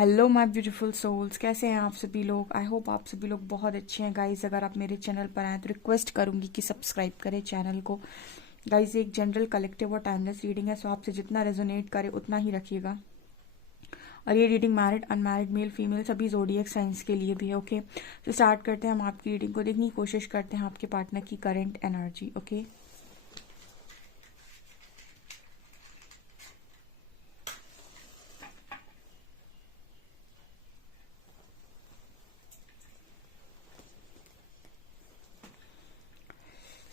Hello my beautiful souls, कैसे हैं आप सभी लोग। आई होप आप सभी लोग बहुत अच्छे हैं गाइज। अगर आप मेरे चैनल पर आए तो रिक्वेस्ट करूंगी कि सब्सक्राइब करें चैनल को। गाइज एक जनरल कलेक्टिव और टाइमलेस रीडिंग है, सो आपसे जितना रेजोनेट करे उतना ही रखिएगा। और ये reading married unmarried male female सभी जोडिएक साइंस के लिए भी है। ओके, तो स्टार्ट करते हैं। हम आपकी रीडिंग को देखने की कोशिश करते हैं आपके पार्टनर की current energy. Okay,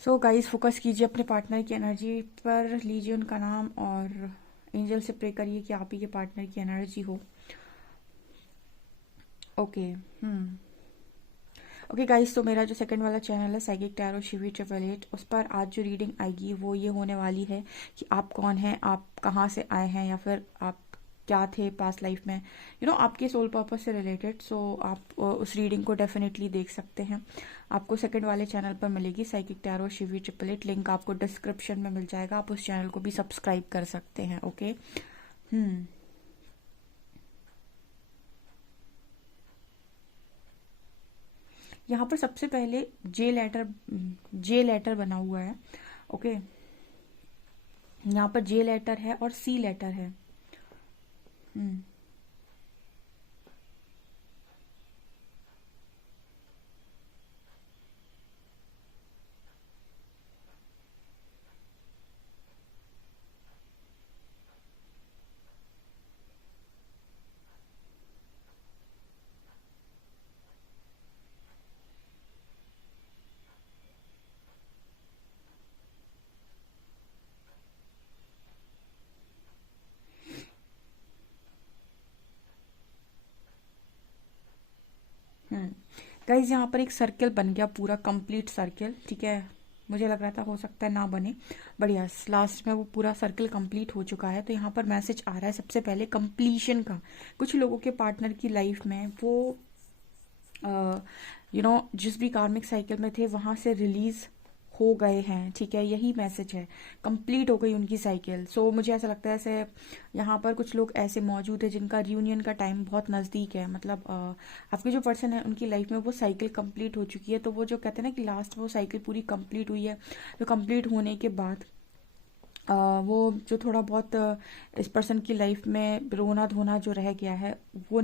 so guys focus कीजिए अपने पार्टनर की एनर्जी पर, लीजिए उनका नाम और एंजल से प्रे करिए कि आप ही के पार्टनर की एनर्जी हो। ओके। ओके गाइस, तो मेरा जो सेकंड वाला चैनल है psychic tarot Shivi triple eight, उस पर आज जो रीडिंग आएगी वो ये होने वाली है कि आप कौन हैं, आप कहाँ से आए हैं, या फिर आप क्या थे पास्ट लाइफ में, आपके सोल पर्पस से रिलेटेड। सो आप उस रीडिंग को डेफिनेटली देख सकते हैं। आपको सेकंड वाले चैनल पर मिलेगी psychic tarot Shivi triple eight, link आपको डिस्क्रिप्शन में मिल जाएगा। आप उस चैनल को भी सब्सक्राइब कर सकते हैं। ओके। हम्म यहाँ पर सबसे पहले जे लेटर बना हुआ है। ओके, यहाँ पर जे लेटर है और सी लेटर है। हम्म हम्म गाइज यहाँ पर एक सर्कल बन गया, पूरा कंप्लीट सर्कल। ठीक है, मुझे लग रहा था हो सकता है ना बने, बट यस लास्ट में वो पूरा सर्कल कंप्लीट हो चुका है। तो यहाँ पर मैसेज आ रहा है सबसे पहले कंप्लीशन का। कुछ लोगों के पार्टनर की लाइफ में वो जिस भी कार्मिक साइकिल में थे वहां से रिलीज हो गए हैं। ठीक है, यही मैसेज है, कंप्लीट हो गई उनकी साइकिल। सो मुझे ऐसा लगता है ऐसे यहाँ पर कुछ लोग ऐसे मौजूद है जिनका रियूनियन का टाइम बहुत नज़दीक है। मतलब आपके जो पर्सन है उनकी लाइफ में वो साइकिल कंप्लीट हो चुकी है। तो वो जो कहते हैं ना कि लास्ट में वो साइकिल पूरी कंप्लीट हुई है, तो कंप्लीट होने के बाद वो जो थोड़ा बहुत इस पर्सन की लाइफ में रोना धोना जो रह गया है, वो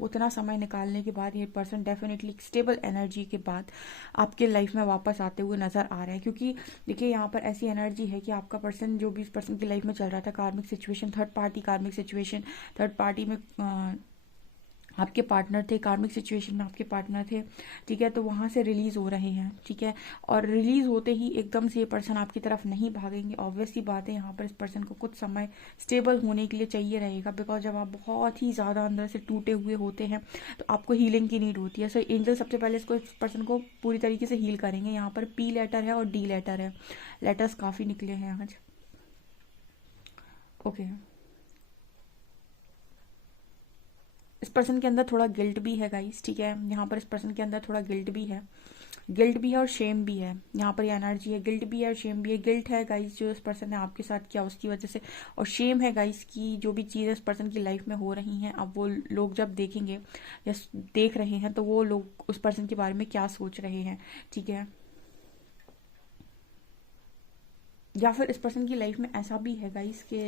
उतना समय निकालने के बाद ये पर्सन डेफिनेटली स्टेबल एनर्जी के बाद आपके लाइफ में वापस आते हुए नजर आ रहा है। क्योंकि देखिए यहाँ पर ऐसी एनर्जी है कि आपका पर्सन जो भी इस पर्सन की लाइफ में चल रहा था, कार्मिक सिचुएशन, थर्ड पार्टी कार्मिक सिचुएशन, थर्ड पार्टी में आपके पार्टनर थे, कार्मिक सिचुएशन में आपके पार्टनर थे। ठीक है, तो वहां से रिलीज हो रहे हैं। ठीक है, और रिलीज होते ही एकदम से ये पर्सन आपकी तरफ नहीं भागेंगे। ऑब्वियस सी बात है, यहाँ पर इस पर्सन को कुछ समय स्टेबल होने के लिए चाहिए रहेगा। बिकॉज जब आप बहुत ही ज़्यादा अंदर से टूटे हुए होते हैं तो आपको हीलिंग की नीड होती है। सो एंजल सबसे पहले इस पर्सन को पूरी तरीके से हील करेंगे। यहाँ पर पी लेटर है और डी लेटर है, लेटर्स काफ़ी निकले हैं आज। ओके, इस पर्सन के अंदर थोड़ा गिल्ट भी है गाइस। ठीक है, यहाँ पर इस पर्सन के अंदर थोड़ा गिल्ट भी है, गिल्ट भी है और शेम भी है। यहाँ पर ये एनर्जी है, गिल्ट भी है और शेम भी है। गिल्ट है गाइस जो इस पर्सन ने आपके साथ किया उसकी वजह से, और शेम है गाइस की जो भी चीज़ें इस पर्सन की लाइफ में हो रही हैं, अब वो लोग जब देखेंगे या देख रहे हैं तो वो लोग उस पर्सन के बारे में क्या सोच रहे हैं। ठीक है, या फिर इस पर्सन की लाइफ में ऐसा भी है गाइस कि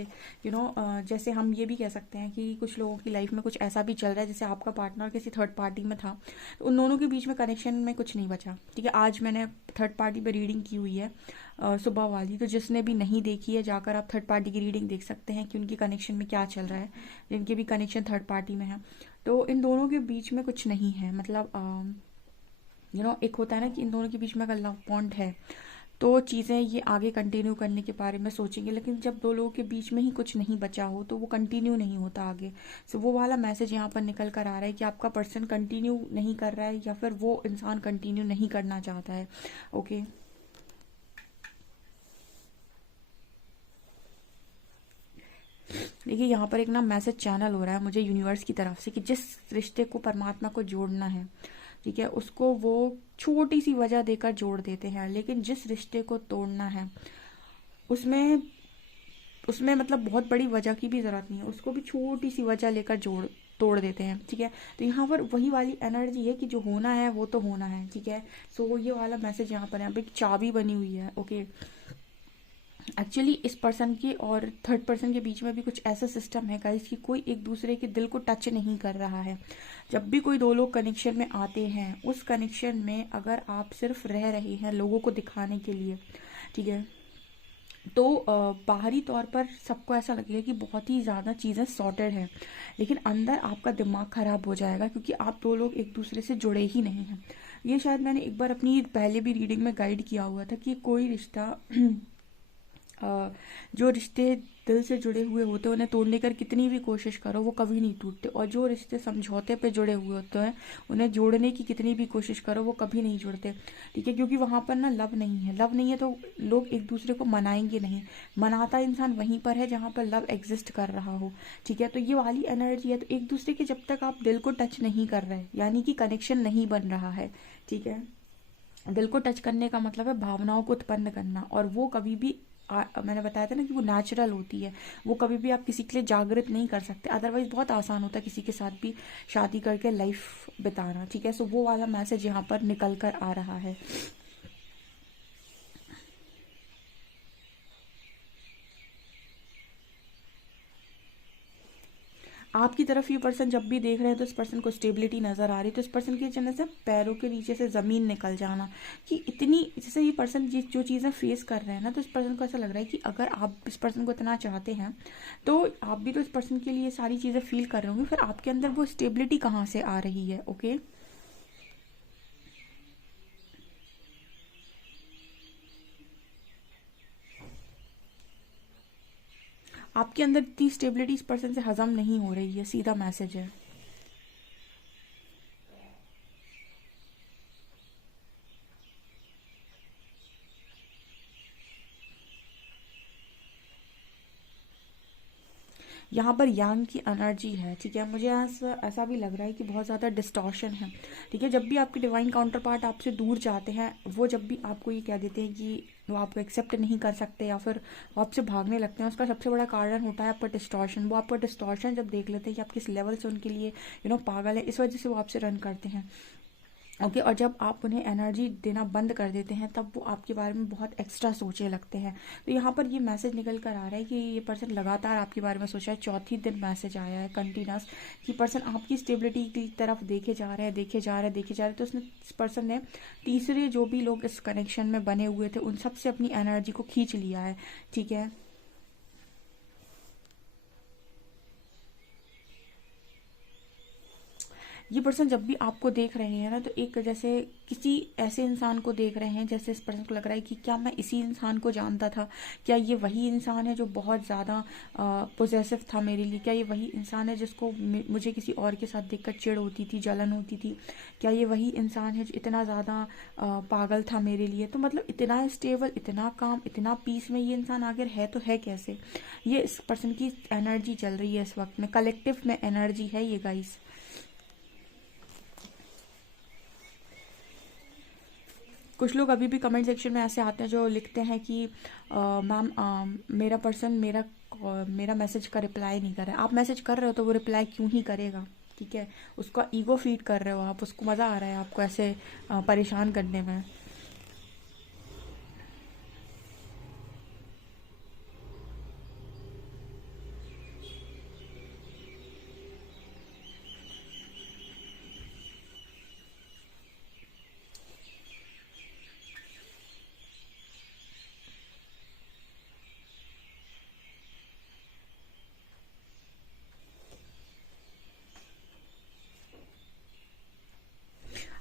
जैसे हम ये भी कह सकते हैं कि कुछ लोगों की लाइफ में कुछ ऐसा भी चल रहा है जैसे आपका पार्टनर किसी थर्ड पार्टी में था, तो उन दोनों के बीच में कनेक्शन में कुछ नहीं बचा। ठीक है, आज मैंने थर्ड पार्टी पे रीडिंग की हुई है सुबह वाली, तो जिसने भी नहीं देखी है जाकर आप थर्ड पार्टी की रीडिंग देख सकते हैं कि उनकी कनेक्शन में क्या चल रहा है, जिनके भी कनेक्शन थर्ड पार्टी में है। तो इन दोनों के बीच में कुछ नहीं है। मतलब एक होता है ना कि इन दोनों के बीच में अगर लव बॉन्ड है तो चीज़ें ये आगे कंटिन्यू करने के बारे में सोचेंगे। लेकिन जब दो लोगों के बीच में ही कुछ नहीं बचा हो तो वो कंटिन्यू नहीं होता आगे। सो वो वाला मैसेज यहाँ पर निकल कर आ रहा है कि आपका पर्सन कंटिन्यू नहीं कर रहा है या फिर वो इंसान कंटिन्यू नहीं करना चाहता है। ओके, देखिए यहाँ पर एक ना मैसेज चैनल हो रहा है मुझे यूनिवर्स की तरफ से कि जिस रिश्ते को परमात्मा को जोड़ना है, ठीक है, उसको वो छोटी सी वजह देकर जोड़ देते हैं। लेकिन जिस रिश्ते को तोड़ना है उसमें उसमें मतलब बहुत बड़ी वजह की भी ज़रूरत नहीं है, उसको भी छोटी सी वजह लेकर जोड़ तोड़ देते हैं, ठीक है। तो यहाँ पर वही वाली एनर्जी है कि जो होना है वो तो होना है, ठीक है। सो ये वाला मैसेज यहाँ पर, यहाँ पे एक चाबी बनी हुई है, ओके। एक्चुअली इस पर्सन के और थर्ड पर्सन के बीच में भी कुछ ऐसा सिस्टम है गाइस कि कोई एक दूसरे के दिल को टच नहीं कर रहा है। जब भी कोई दो लोग कनेक्शन में आते हैं, उस कनेक्शन में अगर आप सिर्फ रह रहे हैं लोगों को दिखाने के लिए, ठीक है, तो बाहरी तौर पर सबको ऐसा लगेगा कि बहुत ही ज़्यादा चीज़ें सॉर्टेड हैं, लेकिन अंदर आपका दिमाग ख़राब हो जाएगा क्योंकि आप दो लोग एक दूसरे से जुड़े ही नहीं हैं। ये शायद मैंने एक बार अपनी पहले भी रीडिंग में गाइड किया हुआ था कि कोई रिश्ता जो रिश्ते दिल से जुड़े हुए होते हैं उन्हें तोड़ने कर कितनी भी कोशिश करो वो कभी नहीं टूटते, और जो रिश्ते समझौते पे जुड़े हुए होते हैं उन्हें जोड़ने की कितनी भी कोशिश करो वो कभी नहीं जुड़ते, ठीक है। क्योंकि वहाँ पर ना लव नहीं है, लव नहीं है तो लोग एक दूसरे को मनाएंगे नहीं। मनाता इंसान वहीं पर है जहाँ पर लव एग्जिस्ट कर रहा हो, ठीक है। तो ये वाली एनर्जी है, तो एक दूसरे के जब तक आप दिल को टच नहीं कर रहे, यानी कि कनेक्शन नहीं बन रहा है, ठीक है। दिल को टच करने का मतलब है भावनाओं को उत्पन्न करना, और वो कभी भी मैंने बताया था ना कि वो नेचुरल होती है, वो कभी भी आप किसी के लिए जागृत नहीं कर सकते। अदरवाइज बहुत आसान होता है किसी के साथ भी शादी करके लाइफ बिताना, ठीक है। सो वो वाला मैसेज यहाँ पर निकल कर आ रहा है। आपकी तरफ ये पर्सन जब भी देख रहे हैं तो इस पर्सन को स्टेबिलिटी नज़र आ रही है, तो इस पर्सन की चलने से पैरों के नीचे से ज़मीन निकल जाना, कि इतनी, जैसे ये पर्सन जो चीज़ें फेस कर रहे हैं ना, तो इस पर्सन को ऐसा लग रहा है कि अगर आप इस पर्सन को इतना चाहते हैं तो आप भी तो इस पर्सन के लिए सारी चीज़ें फील कर रहे होंगे, फिर आपके अंदर वो स्टेबिलिटी कहाँ से आ रही है, ओके। आपके अंदर इतनी स्टेबिलिटी इस पर्सन से हजम नहीं हो रही है, सीधा मैसेज है। यहाँ पर यांग की एनर्जी है, ठीक है। मुझे ऐसा ऐसा भी लग रहा है कि बहुत ज़्यादा डिस्टॉर्शन है, ठीक है। जब भी आपके डिवाइन काउंटर पार्ट आपसे दूर जाते हैं, वो जब भी आपको ये कह देते हैं कि वो आपको एक्सेप्ट नहीं कर सकते या फिर वो आपसे भागने लगते हैं, उसका सबसे बड़ा कारण होता है आपका डिस्टॉर्शन। वो आपका डिस्टॉर्शन जब देख लेते हैं कि आप किस लेवल से उनके लिए पागल है, इस वजह से वो आपसे रन करते हैं, ओके। और जब आप उन्हें एनर्जी देना बंद कर देते हैं तब वो आपके बारे में बहुत एक्स्ट्रा सोचने लगते हैं। तो यहाँ पर ये मैसेज निकल कर आ रहा है कि ये पर्सन लगातार आपके बारे में सोच रहा है। चौथी दिन मैसेज आया है कंटिन्यूस कि पर्सन आपकी स्टेबिलिटी की तरफ देखे जा रहे हैं, देखे जा रहे हैं, देखे जा रहे हैं। तो उसने, इस पर्सन ने तीसरे जो भी लोग इस कनेक्शन में बने हुए थे उन सब से अपनी एनर्जी को खींच लिया है, ठीक है। ये पर्सन जब भी आपको देख रहे हैं ना, तो एक जैसे किसी ऐसे इंसान को देख रहे हैं जैसे इस पर्सन को लग रहा है कि क्या मैं इसी इंसान को जानता था, क्या ये वही इंसान है जो बहुत ज़्यादा पोजेसिव था मेरे लिए, क्या ये वही इंसान है जिसको मुझे किसी और के साथ देखकर चिढ़ होती थी, जलन होती थी, क्या ये वही इंसान है जो इतना ज़्यादा पागल था मेरे लिए। तो मतलब इतना स्टेबल, इतना काम, इतना पीस में ये इंसान आखिर है तो है कैसे। ये इस पर्सन की एनर्जी चल रही है इस वक्त में, कलेक्टिव में एनर्जी है ये गाइस। कुछ लोग अभी भी कमेंट सेक्शन में ऐसे आते हैं जो लिखते हैं कि मैम मेरा पर्सन मेरा मैसेज का रिप्लाई नहीं कर रहा है। आप मैसेज कर रहे हो तो वो रिप्लाई क्यों ही करेगा, ठीक है। उसका ईगो फीड कर रहे हो आप, उसको मज़ा आ रहा है आपको ऐसे परेशान करने में।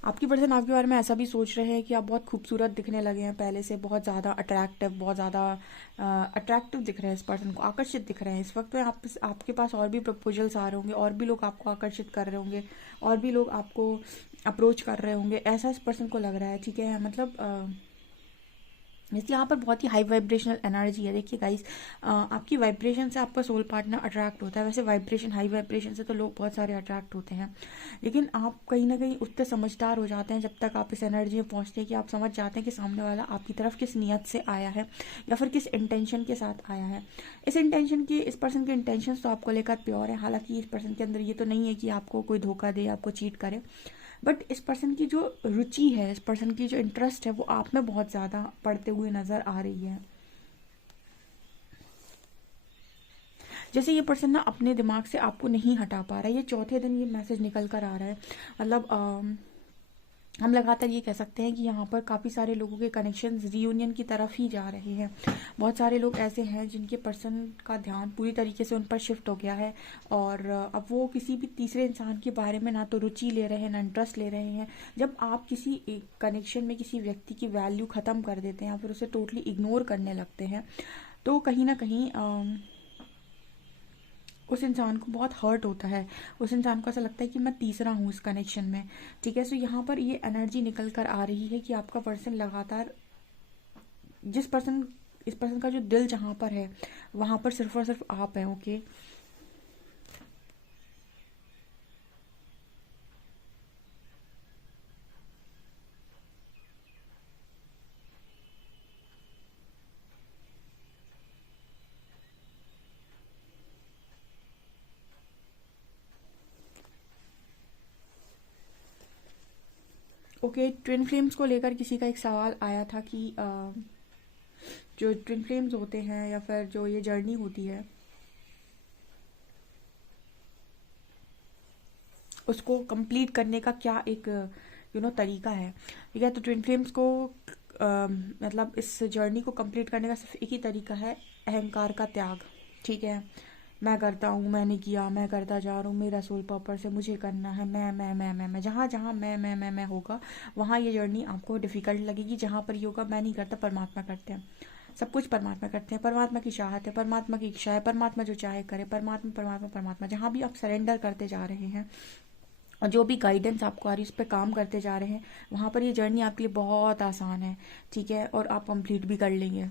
आपकी पर्सन आपके बारे में ऐसा भी सोच रहे हैं कि आप बहुत खूबसूरत दिखने लगे हैं पहले से, बहुत ज़्यादा अट्रैक्टिव, बहुत ज़्यादा अट्रैक्टिव दिख रहे हैं, इस पर्सन को आकर्षित दिख रहे हैं। इस वक्त में आपके पास और भी प्रपोजल्स आ रहे होंगे, और भी लोग आपको आकर्षित कर रहे होंगे, और भी लोग आपको अप्रोच कर रहे होंगे, ऐसा इस पर्सन को लग रहा है, ठीक है। मतलब जैसे यहाँ पर बहुत ही हाई वाइब्रेशनल एनर्जी है। देखिए गाइस, आपकी वाइब्रेशन से आपका सोल पार्टनर अट्रैक्ट होता है। वैसे वाइब्रेशन, हाई वाइब्रेशन से तो लोग बहुत सारे अट्रैक्ट होते हैं, लेकिन आप कहीं ना कहीं उतने समझदार हो जाते हैं जब तक आप इस एनर्जी में पहुँचते हैं कि आप समझ जाते हैं कि सामने वाला आपकी तरफ किस नियत से आया है या फिर किस इंटेंशन के साथ आया है। इस पर्सन के इंटेंशन तो आपको लेकर प्योर है। हालांकि इस पर्सन के अंदर ये तो नहीं है कि आपको कोई धोखा दे, आपको चीट करे, बट इस पर्सन की जो रुचि है, इस पर्सन की जो इंटरेस्ट है, वो आप में बहुत ज़्यादा पड़ते हुए नज़र आ रही है। जैसे ये पर्सन ना अपने दिमाग से आपको नहीं हटा पा रहा है। ये चौथे दिन ये मैसेज निकल कर आ रहा है। मतलब हम लगातार ये कह सकते हैं कि यहाँ पर काफ़ी सारे लोगों के कनेक्शंस रीयूनियन की तरफ ही जा रहे हैं। बहुत सारे लोग ऐसे हैं जिनके पर्सन का ध्यान पूरी तरीके से उन पर शिफ्ट हो गया है, और अब वो किसी भी तीसरे इंसान के बारे में ना तो रुचि ले रहे हैं, ना इंटरेस्ट ले रहे हैं। जब आप किसी एक कनेक्शन में किसी व्यक्ति की वैल्यू ख़त्म कर देते हैं या फिर उसे टोटली इग्नोर करने लगते हैं, तो कहीं ना कहीं उस इंसान को बहुत हर्ट होता है। उस इंसान को ऐसा लगता है कि मैं तीसरा हूँ इस कनेक्शन में। ठीक है, सो यहाँ पर ये एनर्जी निकल कर आ रही है कि आपका पर्सन लगातार इस पर्सन का जो दिल जहाँ पर है वहाँ पर सिर्फ और सिर्फ आप हैं। Okay, okay. ट्विन फ्लेम्स को लेकर किसी का एक सवाल आया था कि जो ट्विन फ्लेम्स होते हैं या फिर जो ये जर्नी होती है उसको कंप्लीट करने का क्या एक तरीका है। ठीक है, तो ट्विन फ्लेम्स को मतलब इस जर्नी को कंप्लीट करने का सिर्फ एक ही तरीका है, अहंकार का त्याग। ठीक है, मैं करता हूँ, मैंने किया, मैं करता जा रहा हूँ, मेरा सोल पर्पस है, मुझे करना है, मैं जहाँ जहाँ मैं होगा वहाँ ये जर्नी आपको डिफिकल्ट लगेगी। जहाँ पर ये होगा मैं नहीं करता, परमात्मा करते हैं, सब कुछ परमात्मा करते हैं, परमात्मा की चाहत है, परमात्मा की इच्छा है, परमात्मा जो चाहे करे, परमात्मा परमात्मा परमात्मा। जहाँ भी आप सरेंडर करते जा रहे हैं और जो भी गाइडेंस आपको आ रही है उस पर काम करते जा रहे हैं, वहाँ पर ये जर्नी आपके लिए बहुत आसान है। ठीक है, और आप कंप्लीट भी कर लेंगे।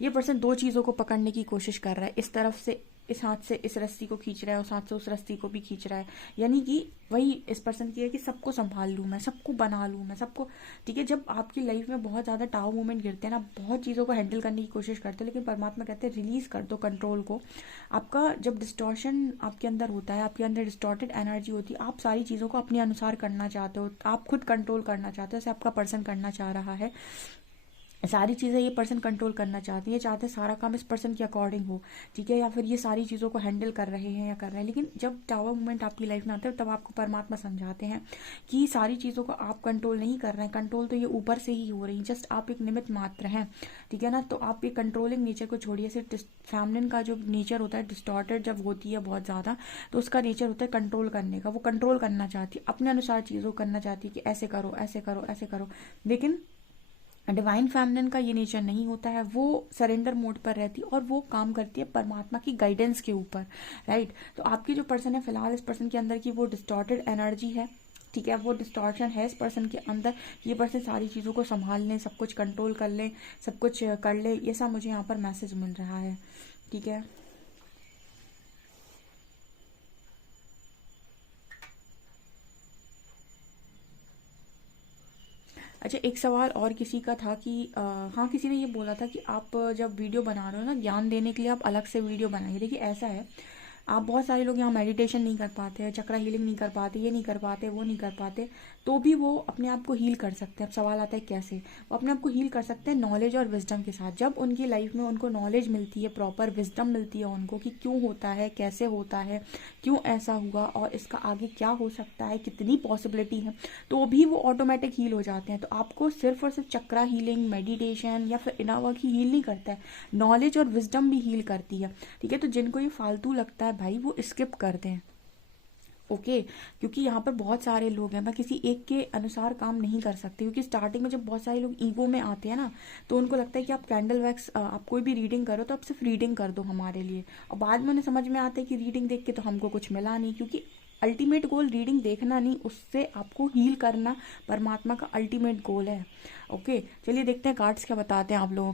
ये पर्सन दो चीज़ों को पकड़ने की कोशिश कर रहा है, इस तरफ से इस हाथ से इस रस्सी को खींच रहा है, उस हाथ से उस रस्सी को भी खींच रहा है। यानी कि वही इस पर्सन की है कि सबको संभाल लूँ मैं, सबको बना लूँ मैं, सबको। ठीक है, जब आपकी लाइफ में बहुत ज़्यादा टाव मोमेंट गिरते हैं ना, बहुत चीज़ों को हैंडल करने की कोशिश करते हैं, लेकिन परमात्मा कहते हैं रिलीज़ कर दो कंट्रोल को। आपका जब डिस्टॉर्शन आपके अंदर होता है, आपके अंदर डिस्टॉर्टेड एनर्जी होती है, आप सारी चीज़ों को अपने अनुसार करना चाहते हो, आप खुद कंट्रोल करना चाहते हो, जैसे आपका पर्सन करना चाह रहा है। सारी चीज़ें ये पर्सन कंट्रोल करना चाहती है, चाहते हैं सारा काम इस पर्सन के अकॉर्डिंग हो। ठीक है, या फिर ये सारी चीज़ों को हैंडल कर रहे हैं या कर रहे हैं, लेकिन जब टावर मोमेंट आपकी लाइफ में आता है तब आपको परमात्मा समझाते हैं कि सारी चीज़ों को आप कंट्रोल नहीं कर रहे हैं, कंट्रोल तो ये ऊपर से ही हो रही है, जस्ट आप एक निमित्त मात्र हैं। ठीक है ना, तो आप ये कंट्रोलिंग नेचर को छोड़िए। सिर्फ फैमिलिन का जो नेचर होता है, डिस्टॉर्टेड जब होती है बहुत ज़्यादा, तो उसका नेचर होता है कंट्रोल करने का। वो कंट्रोल करना चाहती है, अपने अनुसार चीज़ों को करना चाहती है कि ऐसे करो, ऐसे करो, ऐसे करो। लेकिन डिवाइन फेमिनिन का ये नेचर नहीं होता है, वो सरेंडर मोड पर रहती है और वो काम करती है परमात्मा की गाइडेंस के ऊपर। राइट, तो आपकी जो पर्सन है, फिलहाल इस पर्सन के अंदर की वो डिस्टॉर्टेड एनर्जी है। ठीक है, वो डिस्टॉर्शन है इस पर्सन के अंदर। ये पर्सन सारी चीज़ों को संभाल लें, सब कुछ कंट्रोल कर लें, सब कुछ कर ले, ये सब मुझे यहाँ पर मैसेज मिल रहा है। ठीक है, अच्छा, एक सवाल और किसी का था कि हाँ, किसी ने ये बोला था कि आप जब वीडियो बना रहे हो ना, ज्ञान देने के लिए आप अलग से वीडियो बनाइए। देखिए ऐसा है, आप बहुत सारे लोग यहाँ मेडिटेशन नहीं कर पाते हैं, चक्रा हीलिंग नहीं कर पाते, ये नहीं कर पाते, वो नहीं कर पाते, तो भी वो अपने आप को हील कर सकते हैं। अब सवाल आता है कैसे? वो अपने आप को हील कर सकते हैं नॉलेज और विजडम के साथ। जब उनकी लाइफ में उनको नॉलेज मिलती है, प्रॉपर विजडम मिलती है उनको कि क्यों होता है, कैसे होता है, क्यों ऐसा हुआ और इसका आगे क्या हो सकता है, कितनी पॉसिबिलिटी है, तो भी वो ऑटोमेटिक हील हो जाते हैं। तो आपको सिर्फ और सिर्फ चक्रा हीलिंग, मेडिटेशन या फिर इनर वर्क ही हील नहीं करता है, नॉलेज और विजडम भी हील करती है। ठीक है, तो जिनको ये फालतू लगता है भाई, वो स्किप कर दें। ओके, क्योंकि यहाँ पर बहुत सारे लोग हैं, मैं किसी एक के अनुसार काम नहीं कर सकती, क्योंकि स्टार्टिंग में जब बहुत सारे लोग ईगो में आते हैं ना, तो उनको लगता है कि आप कैंडल वैक्स, आप कोई भी रीडिंग करो तो आप सिर्फ रीडिंग कर दो हमारे लिए, और बाद में उन्हें समझ में आता है कि रीडिंग देख के तो हमको कुछ मिला नहीं, क्योंकि अल्टीमेट गोल रीडिंग देखना नहीं, उससे आपको हील करना परमात्मा का अल्टीमेट गोल है। ओके, चलिए देखते हैं कार्ड्स क्या बताते हैं आप लोगों।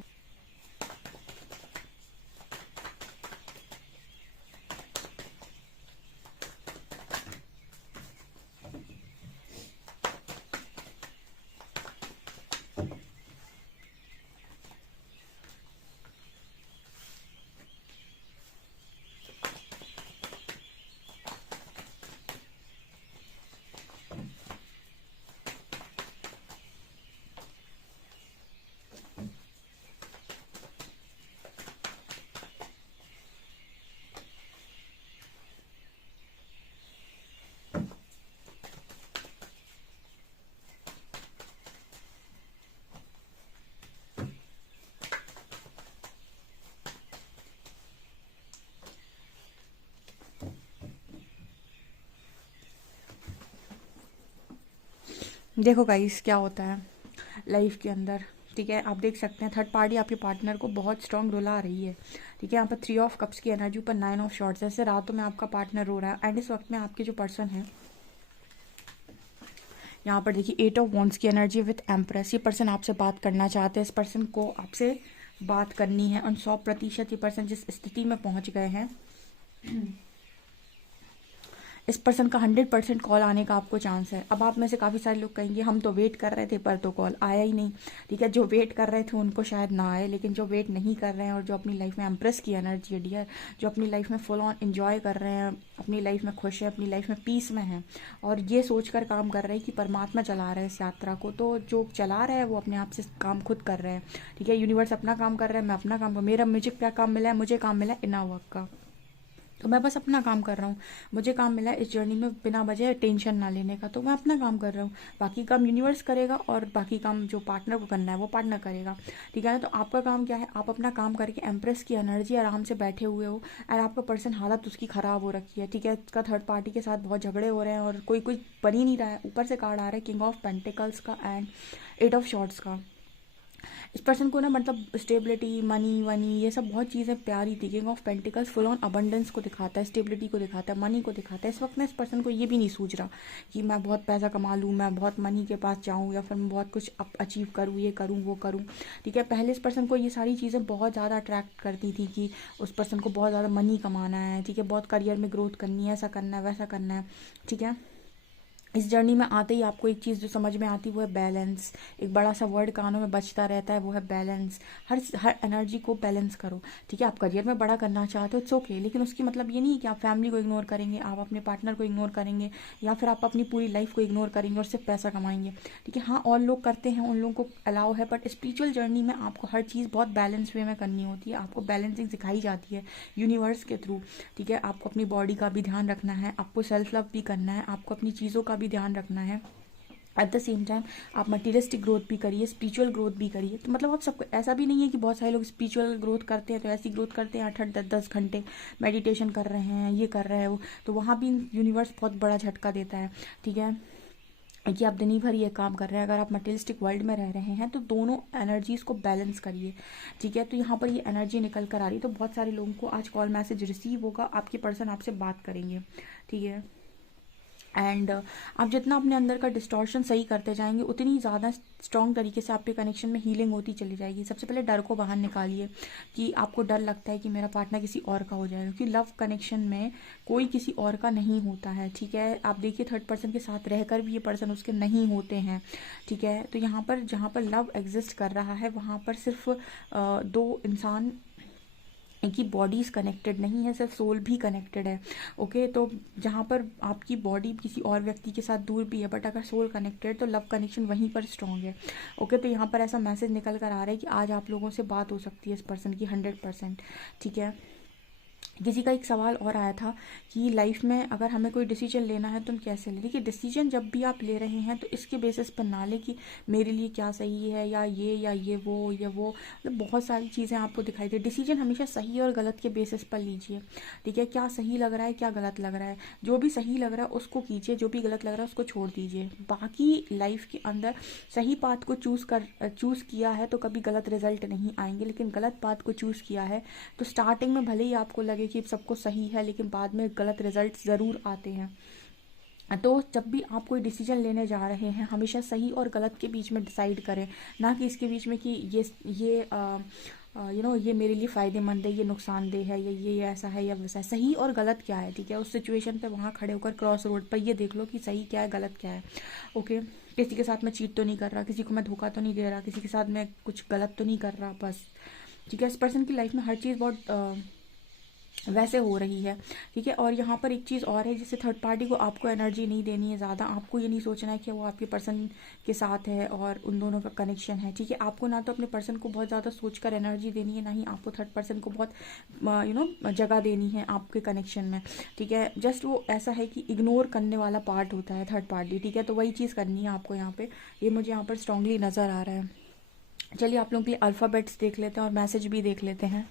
देखो गाइस क्या होता है लाइफ के अंदर, ठीक है। आप देख सकते हैं थर्ड पार्टी आपके पार्टनर को बहुत स्ट्रांग रुला रही है, ठीक है। यहाँ पर 3 ऑफ कप्स की एनर्जी, ऊपर 9 ऑफ शॉर्ट्स, जैसे रातों में आपका पार्टनर रो रहा है एंड इस वक्त में आपके जो पर्सन है, यहाँ पर देखिए 8 ऑफ वॉन्ड्स की एनर्जी विथ एम्प्रेस। ये पर्सन आपसे बात करना चाहते हैं, इस पर्सन को आपसे बात करनी है और 100% ये पर्सन जिस स्थिति में पहुंच गए हैं, इस पर्सन का 100% कॉल आने का आपको चांस है। अब आप में से काफ़ी सारे लोग कहेंगे हम तो वेट कर रहे थे पर तो कॉल आया ही नहीं, ठीक है। जो वेट कर रहे थे उनको शायद ना आए, लेकिन जो वेट नहीं कर रहे हैं और जो अपनी लाइफ में एम्प्रेस की एनर्जी है डियर, जो अपनी लाइफ में फुल ऑन एंजॉय कर रहे हैं, अपनी लाइफ में खुश है, अपनी लाइफ में पीस में है और ये सोच कर काम कर रहे हैं कि परमात्मा चला रहे हैं इस यात्रा को, तो जो चला रहा है वो अपने आप से काम खुद कर रहे हैं, ठीक है। यूनिवर्स अपना काम कर रहा है, मैं अपना काम कर, मेरा मुझे क्या काम मिला है, मुझे काम मिला है इनर वर्क का, तो मैं बस अपना काम कर रहा हूँ। मुझे काम मिला है इस जर्नी में बिना वजह टेंशन ना लेने का, तो मैं अपना काम कर रहा हूँ। बाकी काम यूनिवर्स करेगा और बाकी काम जो पार्टनर को करना है वो पार्टनर करेगा, ठीक है ना। तो आपका काम क्या है, आप अपना काम करके एम्प्रेस की एनर्जी आराम से बैठे हुए हो और आपका पर्सन हालत उसकी ख़राब हो रखी है, ठीक है। इसका थर्ड पार्टी के साथ बहुत झगड़े हो रहे हैं और कोई कोई बन ही नहीं रहा है। ऊपर से कार्ड आ रहा है किंग ऑफ पेंटिकल्स का एंड 8 ऑफ शॉर्ट्स का। इस पर्सन को ना मतलब स्टेबिलिटी, मनी वनी ये सब बहुत चीज़ें प्यारी थी। King of pentacles full on abundance को दिखाता है, स्टेबिलिटी को दिखाता है, मनी को दिखाता है। इस वक्त ना इस पर्सन को ये भी नहीं सूझ रहा कि मैं बहुत पैसा कमा लूँ, मैं बहुत मनी के पास जाऊँ या फिर मैं बहुत कुछ अचीव करूँ, ये करूँ वो करूँ, ठीक है। पहले इस पर्सन को ये सारी चीज़ें बहुत ज़्यादा अट्रैक्ट करती थी कि उस पर्सन को बहुत ज़्यादा मनी कमाना है, ठीक है, बहुत करियर में ग्रोथ करनी है, ऐसा करना है वैसा करना है, ठीक है। इस जर्नी में आते ही आपको एक चीज़ जो समझ में आती है वो है बैलेंस। एक बड़ा सा वर्ड कानों में बजता रहता है, वो है बैलेंस। हर एनर्जी को बैलेंस करो, ठीक है। आप करियर में बड़ा करना चाहते हो, इट्स ओके, लेकिन उसकी मतलब ये नहीं है कि आप फैमिली को इग्नोर करेंगे, आप अपने पार्टनर को इग्नोर करेंगे या फिर आप अपनी पूरी लाइफ को इग्नोर करेंगे और सिर्फ पैसा कमाएंगे, ठीक है। हाँ, और लोग करते हैं, उन लोगों को अलाउ है, बट स्पिरिचुअल जर्नी में आपको हर चीज़ बहुत बैलेंस वे में करनी होती है। आपको बैलेंसिंग सिखाई जाती है यूनिवर्स के थ्रू, ठीक है। आपको अपनी बॉडी का भी ध्यान रखना है, आपको सेल्फ लव भी करना है, आपको अपनी चीज़ों का भी ध्यान रखना है। एट द सेम टाइम आप मटीरियलिस्टिक ग्रोथ भी करिए, स्पिरिचुअल ग्रोथ भी करिए। तो मतलब आप सबको ऐसा भी नहीं है कि बहुत सारे लोग स्पिरिचुअल ग्रोथ करते हैं तो ऐसी ग्रोथ करते हैं 8-8 10-10 घंटे मेडिटेशन कर रहे हैं, ये कर रहे हैं वो, तो वहाँ भी यूनिवर्स बहुत बड़ा झटका देता है, ठीक है, कि आप दिन भर ये काम कर रहे हैं। अगर आप मटेरियलिस्टिक वर्ल्ड में रह रहे हैं तो दोनों एनर्जीज़ को बैलेंस करिए, ठीक है। तो यहाँ पर ये एनर्जी निकल कर आ रही है, तो बहुत सारे लोगों को आज कॉल मैसेज रिसीव होगा, आपके पर्सन आपसे बात करेंगे, ठीक है। एंड आप जितना अपने अंदर का डिस्टॉर्शन सही करते जाएंगे उतनी ज़्यादा स्ट्रॉन्ग तरीके से आपके कनेक्शन में हीलिंग होती चली जाएगी। सबसे पहले डर को बाहर निकालिए कि आपको डर लगता है कि मेरा पार्टनर किसी और का हो जाएगा, क्योंकि लव कनेक्शन में कोई किसी और का नहीं होता है, ठीक है। आप देखिए थर्ड पर्सन के साथ रहकर भी ये पर्सन उसके नहीं होते हैं, ठीक है। तो यहाँ पर जहाँ पर लव एग्जिस्ट कर रहा है वहाँ पर सिर्फ दो इंसान की बॉडीज़ कनेक्टेड नहीं है, सिर्फ सोल भी कनेक्टेड है, ओके। तो जहाँ पर आपकी बॉडी किसी और व्यक्ति के साथ दूर भी है बट अगर सोल कनेक्टेड तो लव कनेक्शन वहीं पर स्ट्रॉन्ग है, ओके। तो यहाँ पर ऐसा मैसेज निकल कर आ रहा है कि आज आप लोगों से बात हो सकती है इस पर्सन की 100%, ठीक है। किसी का एक सवाल और आया था कि लाइफ में अगर हमें कोई डिसीजन लेना है तो हम कैसे लें। देखिए डिसीजन जब भी आप ले रहे हैं तो इसके बेसिस पर ना ले कि मेरे लिए क्या सही है या ये वो या वो, मतलब बहुत सारी चीज़ें आपको दिखाई दे। डिसीजन हमेशा सही और गलत के बेसिस पर लीजिए, ठीक है। क्या सही लग रहा है क्या गलत लग रहा है, जो भी सही लग रहा है उसको कीजिए, जो भी गलत लग रहा है उसको छोड़ दीजिए। बाकी लाइफ के अंदर सही पाथ को चूज़ किया है तो कभी गलत रिजल्ट नहीं आएंगे, लेकिन गलत पाथ को चूज़ किया है तो स्टार्टिंग में भले ही आपको लगे कि सबको सही है लेकिन बाद में गलत रिजल्ट ज़रूर आते हैं, तो जब भी आप कोई डिसीजन लेने जा रहे हैं हमेशा सही और गलत के बीच में डिसाइड करें, ना कि इसके बीच में कि ये ये मेरे लिए फ़ायदेमंद है, ये नुकसानदेह है, ये ऐसा है या वैसा है। सही और गलत क्या है, ठीक है, उस सिचुएशन पे वहाँ खड़े होकर क्रॉस रोड पर ये देख लो कि सही क्या है गलत क्या है। ओके, किसी के साथ मैं चीट तो नहीं कर रहा, किसी को मैं धोखा तो नहीं दे रहा, किसी के साथ मैं कुछ गलत तो नहीं कर रहा, बस। ठीक है, इस पर्सन की लाइफ में हर चीज़ बहुत वैसे हो रही है। ठीक है, और यहाँ पर एक चीज़ और है, जिससे थर्ड पार्टी को आपको एनर्जी नहीं देनी है ज़्यादा। आपको ये नहीं सोचना है कि वो आपके पर्सन के साथ है और उन दोनों का कनेक्शन है। ठीक है, आपको ना तो अपने पर्सन को बहुत ज़्यादा सोचकर एनर्जी देनी है, ना ही आपको थर्ड पर्सन को बहुत जगह देनी है आपके कनेक्शन में। ठीक है, जस्ट वो ऐसा है कि इग्नोर करने वाला पार्ट होता है थर्ड पार्टी। ठीक है, तो वही चीज़ करनी है आपको यहाँ पे, ये मुझे यहाँ पर स्ट्रांगली नज़र आ रहा है। चलिए आप लोगों के लिए अल्फ़ाबेट्स देख लेते हैं और मैसेज भी देख लेते हैं।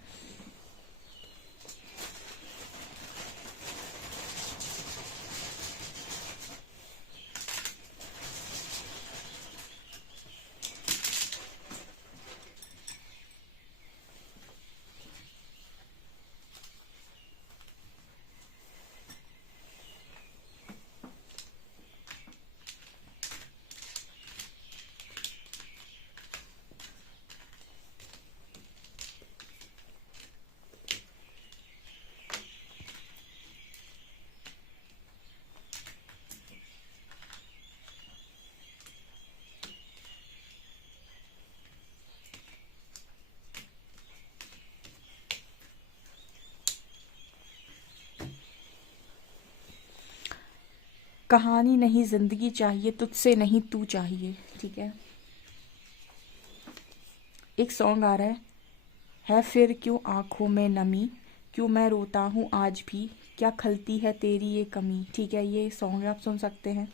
कहानी नहीं जिंदगी चाहिए, तुझसे नहीं तू चाहिए। ठीक है, एक सॉन्ग आ रहा है फिर क्यों आंखों में नमी, क्यों मैं रोता हूँ आज भी, क्या खलती है तेरी ये कमी। ठीक है, ये सॉन्ग आप सुन सकते हैं।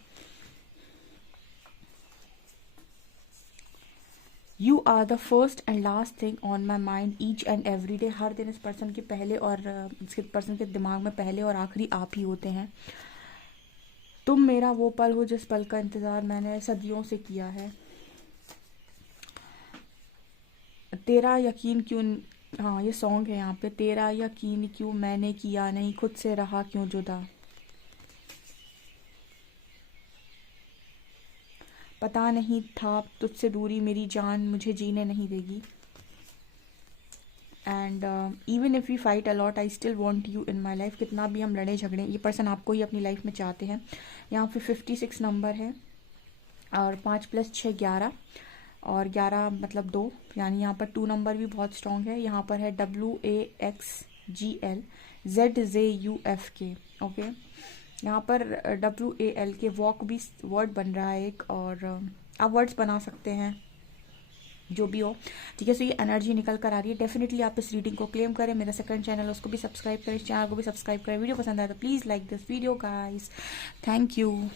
You are the first and last thing on my mind each and every day. हर दिन इस पर्सन के पहले और इसके पर्सन के दिमाग में पहले और आखिरी आप ही होते हैं। तुम मेरा वो पल हो जिस पल का इंतज़ार मैंने सदियों से किया है। तेरा यकीन क्यों, हाँ ये सॉन्ग है यहाँ पे। तेरा यकीन क्यों मैंने किया नहीं, खुद से रहा क्यों जुदा, पता नहीं था तुझसे दूरी मेरी जान मुझे जीने नहीं देगी। And even if we fight a lot I still want you in my life. कितना भी हम लड़े झगड़े, ये पर्सन आपको ही अपनी लाइफ में चाहते हैं। यहाँ पे 56 नंबर है और 5 + 6 11 और 11 मतलब 2, यानी यहाँ पर 2 नंबर भी बहुत स्ट्रॉन्ग है। यहाँ पर है WAXGLZJUFK। ओके, यहाँ पर WAL के वॉक भी वर्ड बन रहा है एक, और आप वर्ड्स बना सकते हैं जो भी हो। ठीक है, सो ये एनर्जी निकल कर आ रही है। डेफिनेटली आप इस रीडिंग को क्लेम करें। मेरा सेकंड चैनल उसको भी सब्सक्राइब करें, इस चैनल को भी सब्सक्राइब करें। वीडियो पसंद आए तो please like this video guys. Thank you.